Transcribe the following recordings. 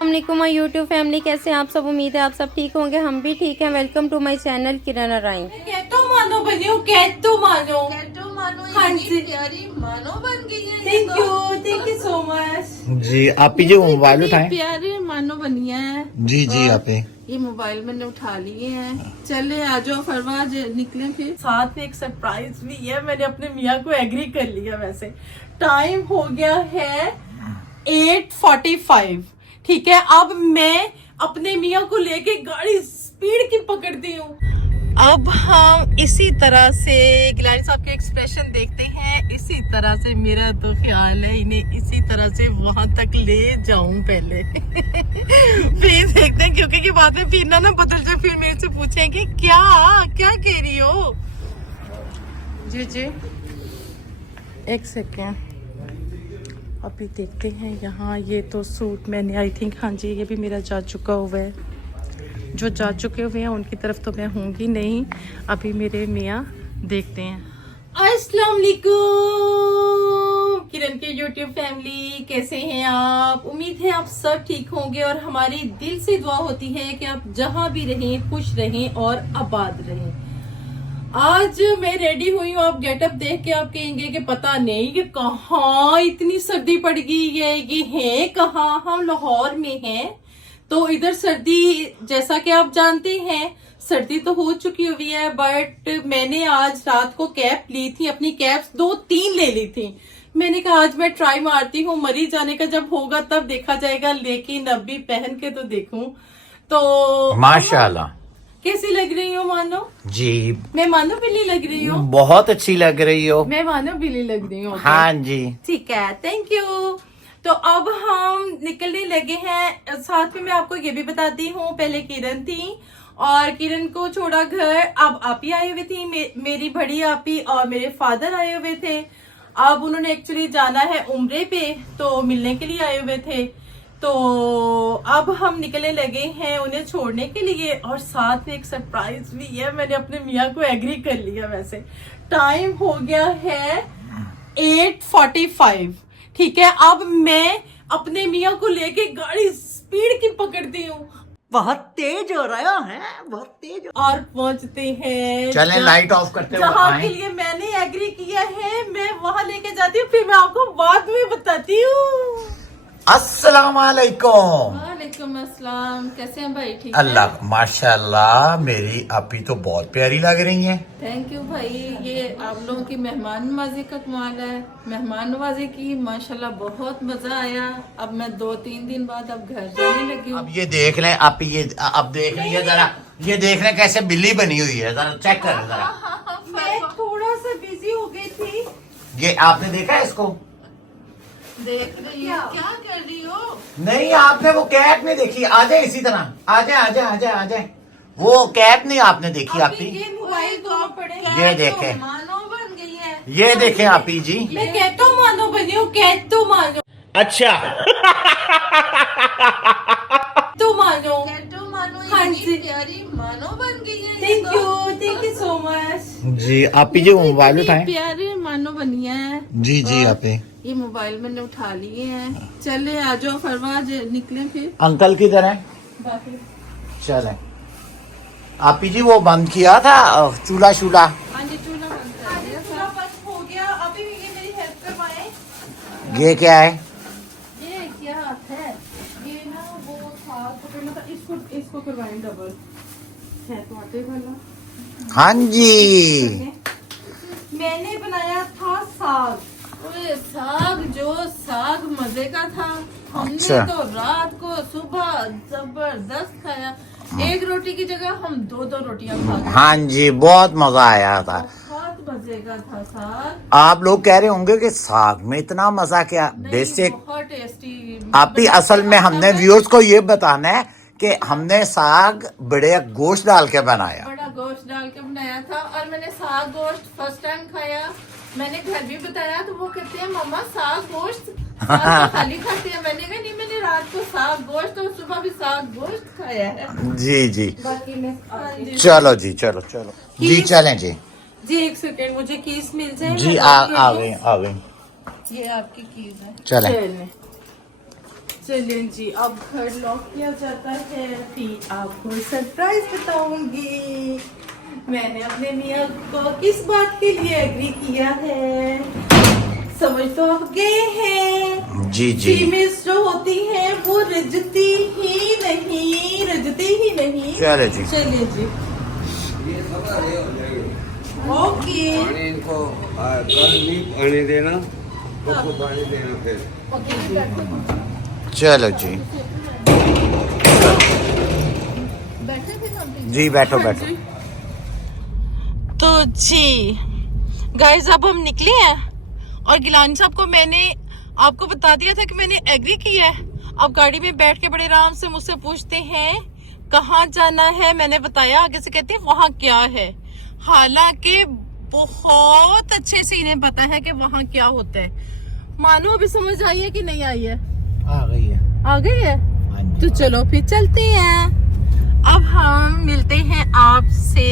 अस्सलामुअलैकुम my YouTube family, कैसे हैं आप सब। उम्मीद है आप सब ठीक होंगे, हम भी ठीक हैं। वेलकम टू माय चैनल किरण अराइन। कैटो मानो बनी हो, कैटो मानो। हाँ जी, प्यारी मानो बन गई है। थैंक यू सो मच जी। आप ही जो मोबाइल उठाएं। प्यारे मानो बनी है। जी जी। आप ही ये मोबाइल मैंने उठा लिए हैं। चले आ जाओ फरवाज, निकले फिर। साथ में एक सरप्राइज भी है। मैंने अपने मियाँ को एग्री कर लिया। वैसे टाइम हो गया है 8:45। ठीक है, अब मैं अपने मियाँ को लेके गाड़ी स्पीड की पकड़ती हूँ। अब हम इसी तरह से गिलानी साहब के एक्सप्रेशन देखते हैं। इसी तरह से मेरा तो ख्याल है इन्हें इसी तरह से वहां तक ले जाऊं पहले। फिर देखते हैं, क्योंकि कि बाद में फिर ना बदल जाए, फिर मेरे से पूछेंगे क्या क्या कह रही हो। जी जी, एक सेकेंड, अभी देखते हैं। यहाँ ये तो सूट मैंने आई थिंक, हाँ जी, ये भी मेरा जा चुका हुआ है। जो जा चुके हुए हैं उनकी तरफ तो मैं होंगी नहीं। अभी मेरे मियाँ देखते हैं। अस्सलाम वालेकुम किरण के यूट्यूब फैमिली, कैसे हैं आप। उम्मीद है आप सब ठीक होंगे और हमारी दिल से दुआ होती है कि आप जहाँ भी रहें खुश रहें और आबाद रहें। आज मैं रेडी हुई हूँ। आप गेटअप देख के आप कहेंगे कि पता नहीं कि कहाँ इतनी सर्दी पड़ गई है, ये है कहाँ। हम लाहौर में हैं, तो इधर सर्दी जैसा कि आप जानते हैं सर्दी तो हो चुकी हुई है। बट मैंने आज रात को कैप ली थी, अपनी कैप्स 2-3 ले ली थी। मैंने कहा आज मैं ट्राई मारती हूँ, मरी जाने का जब होगा तब देखा जाएगा, लेकिन अभी पहन के तो देखूं। तो माशाल्लाह कैसी लग रही हो मानो जी। मैं मानो बिल्ली लग रही हूँ। बहुत अच्छी लग रही हो। मैं मानो बिल्ली लग रही हूँ। हाँ जी, ठीक है, थैंक यू। तो अब हम निकलने लगे हैं। साथ में मैं आपको ये भी बताती हूँ, पहले किरण थी और किरण को छोड़ा घर। अब आप ही आई हुई थी, मेरी बड़ी आपी और मेरे फादर आए हुए थे। अब उन्होंने एक्चुअली जाना है उम्रे पे, तो मिलने के लिए आए हुए थे। तो अब हम निकलने लगे हैं उन्हें छोड़ने के लिए, और साथ में एक सरप्राइज भी है। मैंने अपने मियाँ को एग्री कर लिया। वैसे टाइम हो गया है 8:45। ठीक है, अब मैं अपने मियाँ को लेके गाड़ी स्पीड की पकड़ती हूँ। बहुत तेज हो रहा है, बहुत तेज और पहुंचते हैं चलें लाइट ऑफ करते हुए जहाँ के आएं। लिए मैंने एग्री किया है, मैं वहाँ लेके जाती हूँ। फिर मैं आपको बाद में बताती हूँ। अस्सलाम वालेकुम। वालेकुम अस्सलाम, कैसे हैं भाई, ठीक है। अल्लाह माशाल्लाह, मेरी आपी तो बहुत प्यारी लग रही हैं। थैंक यू भाई, ये आप लोगों की मेहमान नवाजी का कमाल है। मेहमान नवाजी की माशाल्लाह बहुत मजा आया। अब मैं 2-3 दिन बाद अब घर जाने लगी हूँ। अब ये देख लें आप, ये अब देख लें, ये जरा ये देख लें कैसे बिल्ली बनी हुई है, जरा चेक करें जरा। मैं थोड़ा सा बिजी हो गई थी। ये आपने देखा है इसको? देख रही हो क्या कर रही हो। नहीं, आपने वो कैप नहीं देखी। आ जाए इसी तरह, आ जाए आ जाए आ जाए आ जाए। वो कैप नहीं आपने देखी आपी? ये मोबाइल तो आप पड़े। ये देखें, मानो बन गई है। ये देखें आपी जी। मैं कैटो मानो बनी हूँ, कैटो मानो। अच्छा। तो मानो। कैटो मानो, हाँ इतनी जी। प्यारी मानो बन गई है। Thank you so much. जी। आपी जो मोबाइल उठाएं। प्यारे मानो बनी है। जी जी। आपी ये मोबाइल मैंने उठा लिए हैं। चले आ जाओ फरवाज, निकले फिर। अंकल किधर हैं? बाकी चलें। आपी जी वो बंद किया था चूल्हा शूल्हा? हाँ जी, चूल्हा बंद कर दिया। पूरा बंद हो गया। अभी ये मेरी हेल्प करवाएं। ये क्या है? ये क्या है, ये ना वो था तो फिर मतलब इसको करवाएं डबल है तो आटे वाला। हाँ जी। मैंने बनाया था साग। ओए साग, जो साग मजे का था। हमने अच्छा। तो रात को सुबह जबरदस्त खाया। एक रोटी की जगह हम 2-2 रोटियां खा गए। हाँ जी, बहुत मजा आया था। बहुत मजे का था साग। आप लोग कह रहे होंगे कि साग में इतना मजा क्या? नहीं, बेसिक बहुत टेस्टी। आपी, असल में हमने व्यूअर्स को ये बताना है कि हमने साग बड़े गोश्त डाल के बनाया। बड़ा गोश्त डाल के बनाया था, और मैंने साग गोश्त फर्स्ट टाइम खाया। मैंने घर भी बताया तो वो कहते हैं मम्मा साग गोश्त साग तो खाली खाते हैं। मैंने कहा नहीं, मैंने रात को साग गोश्त और सुबह भी साग गोश्त खाया है। जी जी। बाकी मैं चलो जी, चलो चलो जी, चलें जी। जी एक सेकेंड, मुझे कीज मिल जाए। जी मैं आ बात कर लूं। गए आ गए। ये आपकी कीज है। चलें। चलें। चलिए जी, अब घर लॉक किया जाता है, फिर आपको सरप्राइज बताऊंगी। मैंने अपने मियाँ को किस बात के लिए एग्री किया है, समझ तो आप गए हैं। जी जी। फीमेल्स जो होती हैं वो रजती ही नहीं। चले जी। चलिए जी, ओके। पानी इनको कल भी पानी देना, सबको पानी देना फिर। चलो जी जी, बैठो बैठो। तो जी गाइस, अब हम निकले हैं और गिलानी साहब को मैंने आपको बता दिया था कि मैंने एग्री किया है। अब गाड़ी में बैठ के बड़े आराम से मुझसे पूछते हैं कहाँ जाना है। मैंने बताया, आगे से कहते हैं वहाँ क्या है। हालांकि बहुत अच्छे से इन्हें पता है कि वहाँ क्या होता है। मानो अभी समझ आई है कि नहीं आई है? आ गई है। आ गई है। हाँ जी। तो चलो फिर चलते हैं। अब हम मिलते हैं आपसे।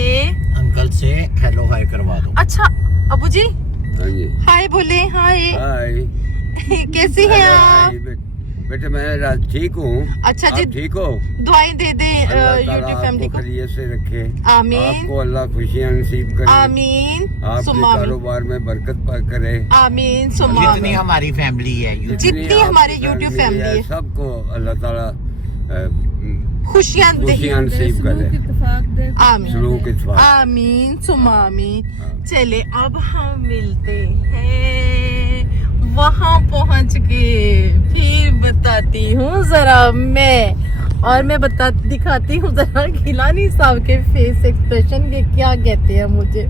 अंकल से हेलो हाय करवा दो। अच्छा अबू जी, हाँ जी। हाय बोले। हाय, हाय। कैसी हैं आप? बेटे मैं ठीक हूँ। अच्छा जी, आप ठीक हो? दुआएं दे दे अल्लाह ताला यूट्यूब फैमिली आपको को। खैरियत से रखे। आमीन। आपको अल्लाह खुशियाँ नसीब करे। आमीन आपके सुम्मा आमीन। कारोबार में बरकत पा करे। आमीन सुम्मा जितनी आमीन। हमारी फैमिली है जितनी आपकी हमारी YouTube फैमिली है, सबको अल्लाह ताला खुशियां दे। खुशियाँ नसीब करे। आमीन सलूक इत्तेफाक। आमीन सुम्मा आमीन। चले अब हम मिलते हैं वहां पहुंच के। फिर बताती हूँ जरा मैं, और मैं दिखाती हूँ जरा गिलानी साहब के फेस एक्सप्रेशन के क्या कहते हैं मुझे।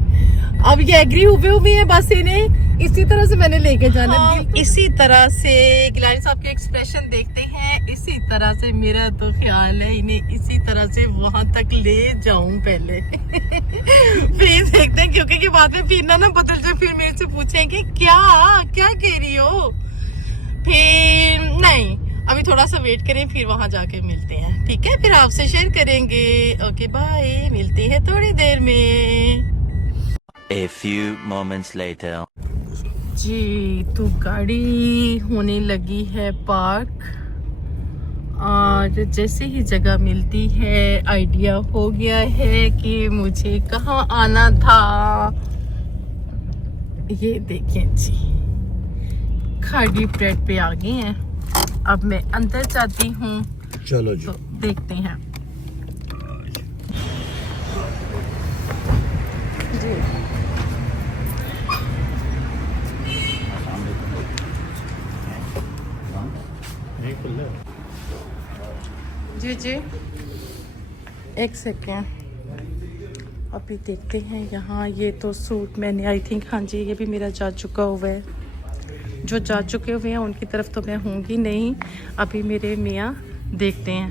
अब ये एग्री हुए हैं, बस इन्हें इसी तरह से मैंने लेके जाना है। इसी तरह से गिलानी साहब के एक्सप्रेशन देखते हैं, इसी तरह से मेरा तो ख्याल है इन्हें इसी तरह से वहां तक ले जाऊं पहले। फिर देखते हैं, क्योंकि कि बाद में फिर ना बदल जाए, फिर मेरे से पूछेंगे क्या क्या कह रही हो। फिर नहीं, अभी थोड़ा सा वेट करें, फिर वहां जाके मिलते हैं। ठीक है, फिर आपसे शेयर करेंगे। ओके बाय, मिलते हैं थोड़ी देर में। A few moments later. जी, तो गाड़ी होने लगी है पार्क, और जैसे ही जगह मिलती है आइडिया हो गया है कि मुझे कहाँ आना था। ये देखें जी, खाड़ी प्लेट पे आ गए हैं। अब मैं अंदर जाती हूँ, चलो जी। तो देखते हैं जी। जी जी, एक सेकेंड, अभी देखते हैं यहाँ। ये तो सूट मैंने आई थिंक, हाँ जी, ये भी मेरा जा चुका हुआ है। जो जा चुके हुए हैं उनकी तरफ तो मैं होंगी नहीं, अभी मेरे मियाँ देखते हैं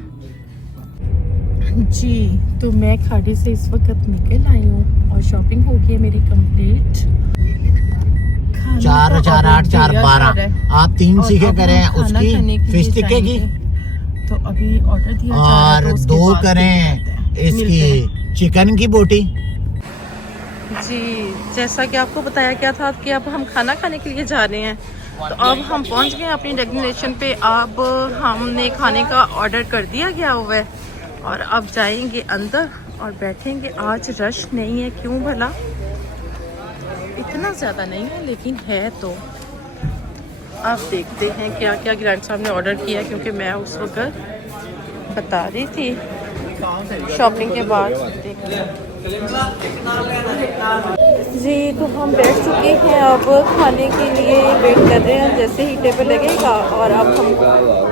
जी। तो मैं खाड़ी से इस वक्त निकल आई हूँ और शॉपिंग हो गई है मेरी कंप्लीट। 4 4 8 4 12 आप 3 सीखे करें उसकी फिश टिक्के की, तो अभी ऑर्डर दिया जा रहा है, और तो उसके 2 बाद करें मिलते हैं। इसकी चिकन की बोटी। जी, जैसा कि आपको बताया गया था कि अब हम खाना खाने के लिए जा रहे हैं, तो अब हम पहुंच गए अपनी डेस्टिनेशन पे। अब हमने खाने का ऑर्डर कर दिया गया हुआ है, और अब जाएंगे अंदर और बैठेंगे। आज रश नहीं है, क्यों भला? इतना ज़्यादा नहीं है, लेकिन है। तो अब देखते हैं क्या क्या ग्रैंड साहब ने ऑर्डर किया, क्योंकि मैं उस वक्त बता रही थी शॉपिंग के बाद। देखते हैं जी, तो हम बैठ चुके हैं, अब खाने के लिए वेट कर रहे हैं। जैसे ही टेबल लगेगा और अब हम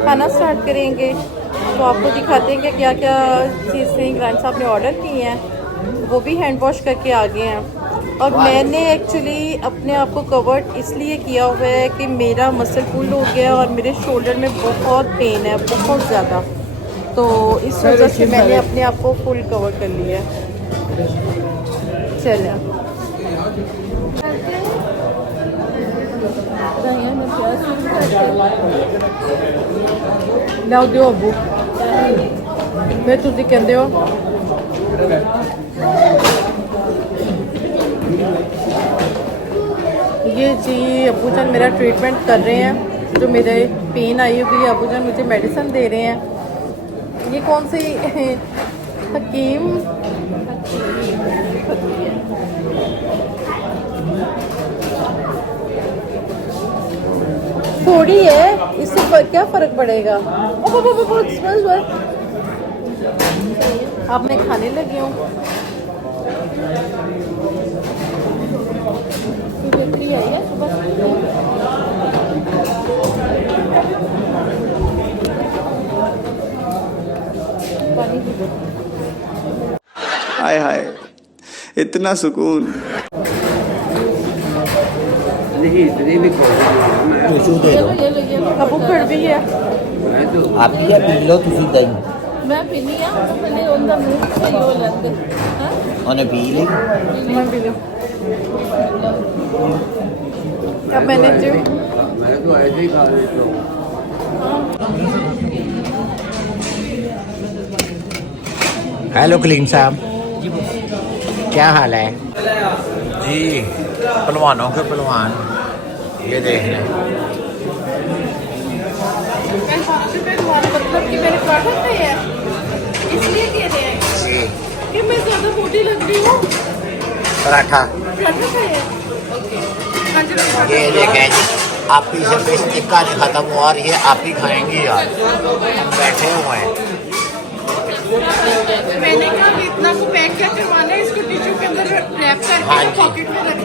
खाना स्टार्ट करेंगे, तो आपको दिखाते हैं कि क्या क्या चीज़ें ग्रैंड साहब ने ऑर्डर की हैं। वो भी हैंड वॉश करके आ गए हैं। और मैंने एक्चुअली अपने आप को कवर्ड इसलिए किया हुआ है कि मेरा मसल पुल हो गया और मेरे शोल्डर में बहुत पेन है, बहुत ज़्यादा। तो इस वजह से मैंने अपने आप को फुल कवर कर लिया है। चलिए लाओ दियो अबू, मैं तुझे कहते हो। ये जी अबू जान मेरा ट्रीटमेंट कर रहे हैं, जो मेरे पेन आई हुई है, अबू जान मुझे मेडिसिन दे रहे हैं। ये कौन सी हकीम थोड़ी है, इससे क्या फर्क पड़ेगा। अब मैं खाने लगी हूँ। हाय हाय इतना सुकून। नहीं इतनी भी मैं टिशू दे दो। अबू कड़वी है। तो आप ये पी लो तुसी दही। मैं पीनी है पहले उनका मुंह से यो लगते हां उन्हें पी ली। मैं भी लूं। अब मैंने जो मैं तो ऐसे ही खा लेता हूँ। हेलो कलीम साहब, क्या हाल है जी? पहलवानों के पहलवान ये देख रहे हैं। मतलब कि मेरे पराठा पे है, इसलिए कह रहे हैं जी कि मैं ज्यादा मोटी लग रही हूँ। पराठा पराठा पे है। ओके। हाँ जी, ये देखें जी, आप ही से फिश टिक्का नहीं खत्म हुआ और ये आप ही खाएंगी यार। हम बैठे हुए हैं। मैंने कहा कि इतना को पैक क्या करवाना है, इसको टिश्यू के अंदर रैप हाँ करके जी। पॉकेट में रख।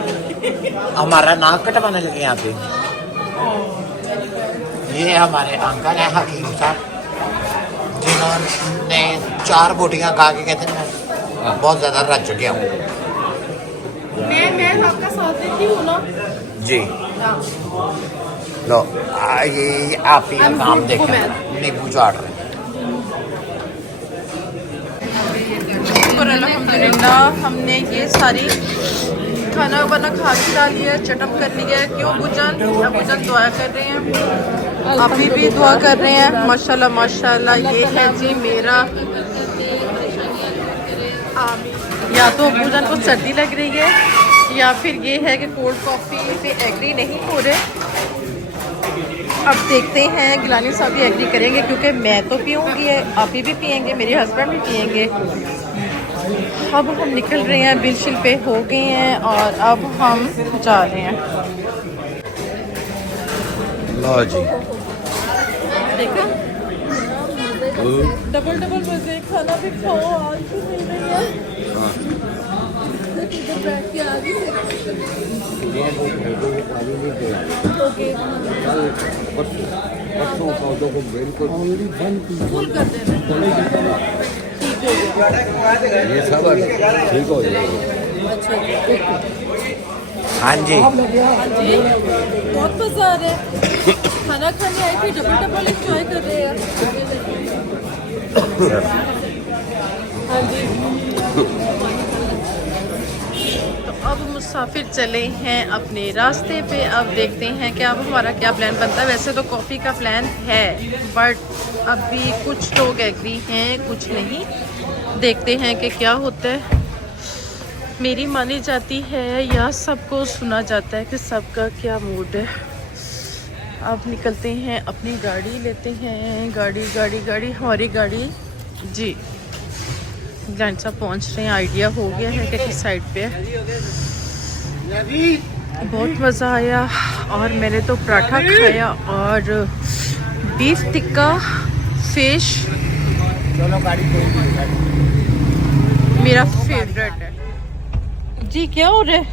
हमारा नाक कटवाने लगे यहाँ पे। ये हमारे अंकल हैं हकीम साहब, जिन्होंने 4 बोटियाँ खा के कहते हैं मैं बहुत ज़्यादा रच चुका हूँ। मैं आपका साथ देती हूँ ना। जी लो ये आप ही का I'm काम good देखें, woman. नींबू चाट रहे हैं। शुक्र अल्हम्दुलिल्लाह हमने ये सारी खाना वाना खा के डाल लिया, चटअप कर लिया है। क्यों बुजान दुआ कर रहे हैं, आप भी दुआ कर रहे हैं। माशाल्लाह माशाल्लाह। ये है जी मेरा या तो बुजान को सर्दी लग रही है या फिर ये है कि कोल्ड कॉफ़ी पे एग्री नहीं हो रहे। अब देखते हैं गिलानी साहब भी एग्री करेंगे, क्योंकि मैं तो पीऊँगी, आप ही भी पियेंगे, मेरे हस्बैंड भी पियेंगे। अब हम निकल रहे हैं, बिल शिल पे हो गए हैं और अब हम जा रहे हैं। लो जी देखा डबल मजे, खाना भी खाओ, आज भी नहीं रही है। इधर बैठ के आ गई। ओके फुल कर देना। ये सब ठीक हो जाएगा। अच्छा जी। हाँ जी हाँ जी, बहुत मजा आ रहा है। खाना खाने आए थे, डबल एंजॉय कर रहे हैं। हाँ जी। तो अब मुसाफिर चले हैं अपने रास्ते पे। अब देखते हैं कि अब हमारा क्या प्लान बनता है। वैसे तो कॉफ़ी का प्लान है, बट अभी कुछ लोग एग्री हैं, कुछ नहीं। देखते हैं कि क्या होता है। मेरी मानी जाती है या सबको सुना जाता है कि सबका क्या मूड है। अब निकलते हैं, अपनी गाड़ी लेते हैं। गाड़ी हमारी गाड़ी जी ग्लैंड साहब पहुँच रहे हैं। आइडिया हो गया है कि किस साइड पे है। बहुत मज़ा आया और मैंने तो पराठा खाया और बीफ टिक्का फिश मेरा फेवरेट है जी। क्या हो रहा है?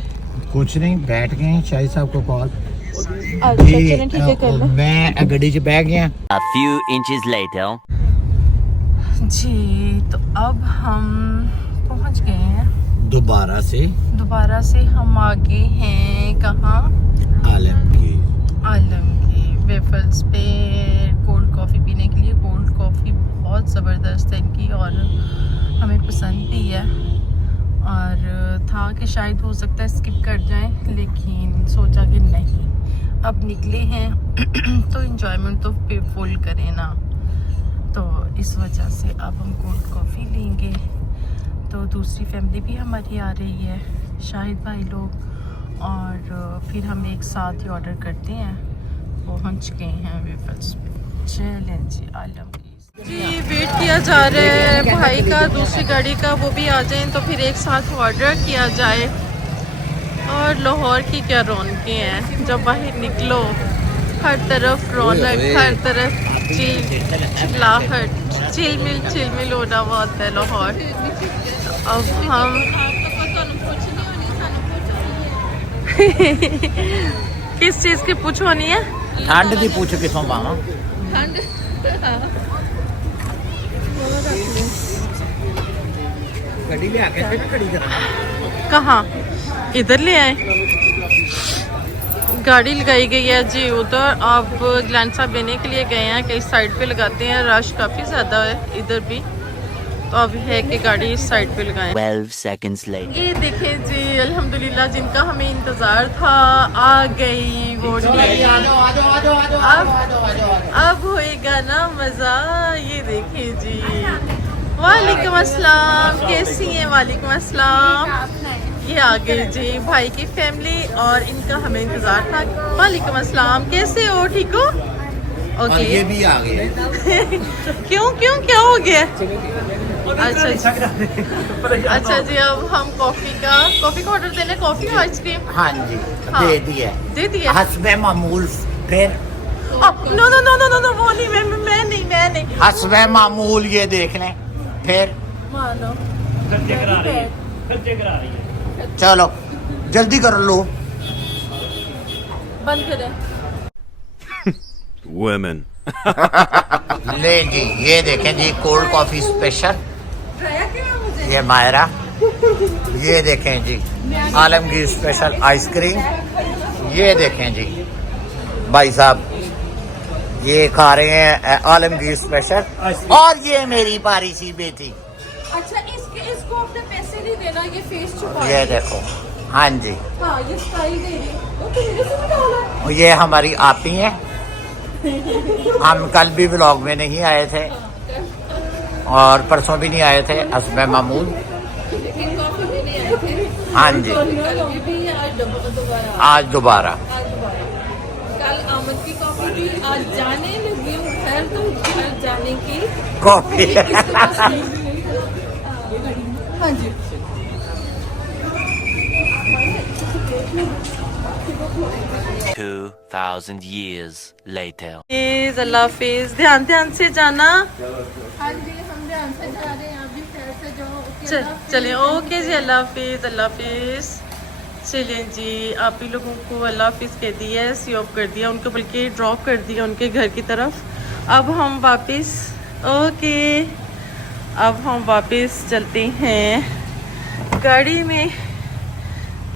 कुछ नहीं, बैठ गए हैं। शाहिद साहब को कॉल अच्छा चलें, ठीक है, कर लो। मैं गड्डी 'च बैठ गया। A few inches later. जी तो अब हम पहुंच गए हैं। दोबारा से हम आ गए हैं कहाँ? आलमगीर वेफल्स पे कोल्ड कॉफ़ी पीने के लिए। कोल्ड कॉफ़ी बहुत ज़बरदस्त है इनकी और हमें पसंद भी है। और था कि शायद हो सकता है स्किप कर जाएं, लेकिन सोचा कि नहीं, अब निकले हैं तो इंजॉयमेंट तो फुल करें ना। तो इस वजह से अब हम कोल्ड कॉफ़ी लेंगे। तो दूसरी फैमिली भी हमारी आ रही है, शाहिद भाई लोग, और फिर हम एक साथ ही ऑर्डर करते हैं। पहुंच गए हैं वेफल्स पे। चलें जी आलमगीर जी, वेट किया जा रहा है भाई का, दूसरी गाड़ी का, वो भी आ जाए तो फिर एक साथ ऑर्डर किया जाए। और लाहौर की क्या रौनकें हैं, जब बाहर निकलो हर तरफ रौनक, हर तरफ चिल्लाहट, चिलमिल होना होता है लाहौर। अब हम किस चीज़ की पूछ होनी है? ठंड की पूछ किसों पावा। गड्डी ले आके कहाँ? इधर ले आए, गाड़ी लगाई गई है जी उधर। अब ग्लैंड साहब लेने के लिए गए हैं कि इस साइड पे लगाते हैं, रश काफ़ी ज़्यादा है इधर भी, तो अब है कि गाड़ी इस साइड पे लगाएं। 12 seconds later. ये देखें जी, अल्हम्दुलिल्लाह जिनका हमें इंतज़ार था आ गई वो। अब होएगा ना मज़ा। ये देखें जी, वालेकुम अस्सलाम, कैसी हैं? वालेकुम अस्सलाम। ये आ गई जी भाई की फैमिली और इनका हमें इंतज़ार था। वालेकुम अस्सलाम, कैसे हो? ठीक हो? ओके। ये भी आ गए। क्यों क्या हो गया? अच्छा जी, अब हम कॉफ़ी का ऑर्डर देने, कॉफ़ी और आइसक्रीम। हाँ जी, हाँ। दे दिया हस्बे मामूल। फिर नो वो नहीं, मैं नहीं हस्बे मामूल, ये देख लें। फिर मानो चलो जल्दी कर लो। बंद करें। Women. ले जी, ये देखें जी, कोल्ड कॉफी स्पेशल। ये मायरा, ये देखें जी, आलमगीर स्पेशल आइसक्रीम। ये देखें जी भाई साहब, ये खा रहे हैं आलमगीर स्पेशल। और ये मेरी पारी सी बेटी। अच्छा, इसको अपने पैसे नहीं देना, ये फेस छुपा। ये देखो, हाँ जी, हाँ, ये स्टाइल दे रही है। तो मेरे से भी डाला। ये हमारी आपी है। हम कल भी व्लॉग में नहीं आए थे और परसों भी नहीं आए थे, हस्बे मामूल। हाँ जी, आज दोबारा। कल आमद की कॉफी थी, आज जाने लगी हूँ घर, तो घर जाने की कॉफी। हाँ जी। 2000 years later. अल्लाह हाफिज, ध्यान से जाना। हाँ जी, हम ध्यान से जा रहे हैं, आप भी खैर से जाओ। ओके, चलें, ओके जी, अल्लाह हाफिज। चलें जी, आप ही लोगों को अल्लाह हाफिज कह दिया है, सी ऑफ कर दिया उनको, बल्कि ड्रॉप कर दिया उनके घर की तरफ। अब हम वापस, ओके, अब हम वापस चलते हैं गाड़ी में।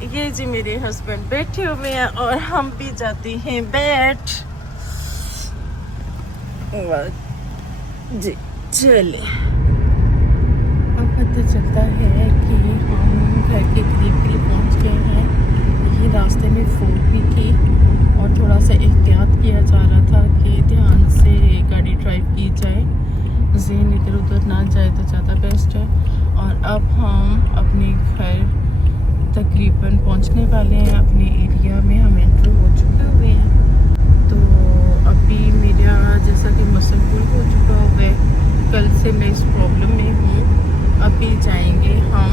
ये जी मेरे हस्बैंड बैठे हुए हैं और हम भी जाते हैं बैठ जी। चले, अब पता चलता है कि हम घर के करीब पहुंच गए हैं। ये रास्ते में फूड भी थी और थोड़ा सा एहतियात किया जा रहा था कि ध्यान से गाड़ी ड्राइव की जाए, ज़हन इधर उधर ना जाए तो ज़्यादा बेस्ट है। और अब हम अपने घर तकरीबन पहुंचने वाले हैं, अपने एरिया में हम एंटर हो चुके हुए हैं। तो अभी मेरा जैसा कि मसल पुल हो चुका हुआ है, कल से मैं इस प्रॉब्लम में हूँ। अभी जाएंगे हम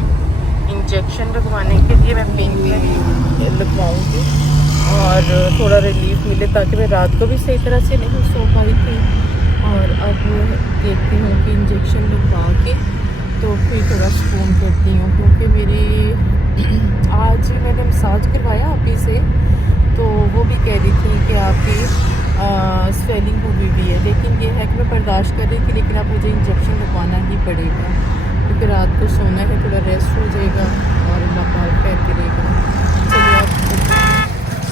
इंजेक्शन लगवाने के लिए, मैं पेन किलर लगवाऊँगी और थोड़ा रिलीफ मिले, ताकि मैं रात को भी सही तरह से नहीं सो पाई थी। और अब देखती हूँ कि इंजेक्शन लगवा के तो फिर थोड़ा सुकून करती हूँ, क्योंकि मेरी आज ही मैंने मसाज करवाया आपी से, तो वो भी कह रही थी कि आपकी स्वेलिंग हुई भी है, लेकिन ये है कि मैं बर्दाश्त कर रही थी, लेकिन अब मुझे इंजेक्शन लगवाना ही पड़ेगा, क्योंकि रात को सोना है, थोड़ा रेस्ट हो जाएगा और अल्लाह खैर करेगा। चलिए,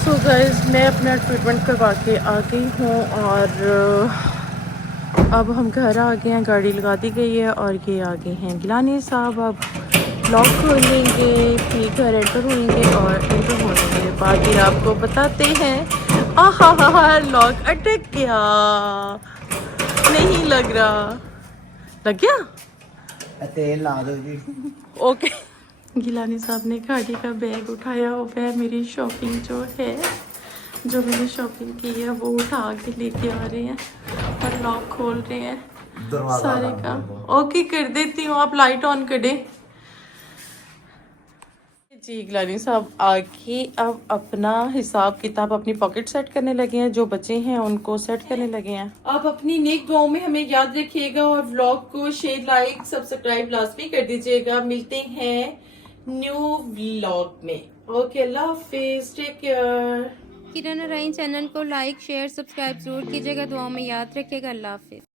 सो गाइस, मैं अपना ट्रीटमेंट करवा के आ गई हूँ और अब हम घर आ गए हैं, गाड़ी लगा दी गई है और ये आ गए हैं गिलानी साहब। अब लॉक खोलेंगे, फिर घर एंटर होंगे और एंटर होने के बाद ही आपको बताते हैं। आहा, लॉक अटक गया, नहीं लग रहा, लग गया, तेल ला दो जी। ओके। गिलानी साहब ने गाड़ी का बैग उठाया हुआ है, मेरी शॉपिंग जो है जो मैंने शॉपिंग की है वो उठा के लेके आ रहे हैं और लॉक खोल रहे हैं सारे काम। ओके कर देती हूँ, आप लाइट ऑन कर दें जी। गिलानी साहब आके अब अपना हिसाब किताब अपनी पॉकेट सेट करने लगे हैं, जो बचे हैं उनको सेट करने लगे हैं। आप अपनी नेक दुआओं में हमें याद रखिएगा और व्लॉग को शेयर लाइक सब्सक्राइब लाजमी कर दीजिएगा। मिलते हैं न्यू व्लॉग में। ओके, अल्लाह हाफिज, टेक केयर। किरण और राइन चैनल को लाइक शेयर सब्सक्राइब जरूर कीजिएगा, दुआओं में याद रखिएगा। अल्लाह हाफिज।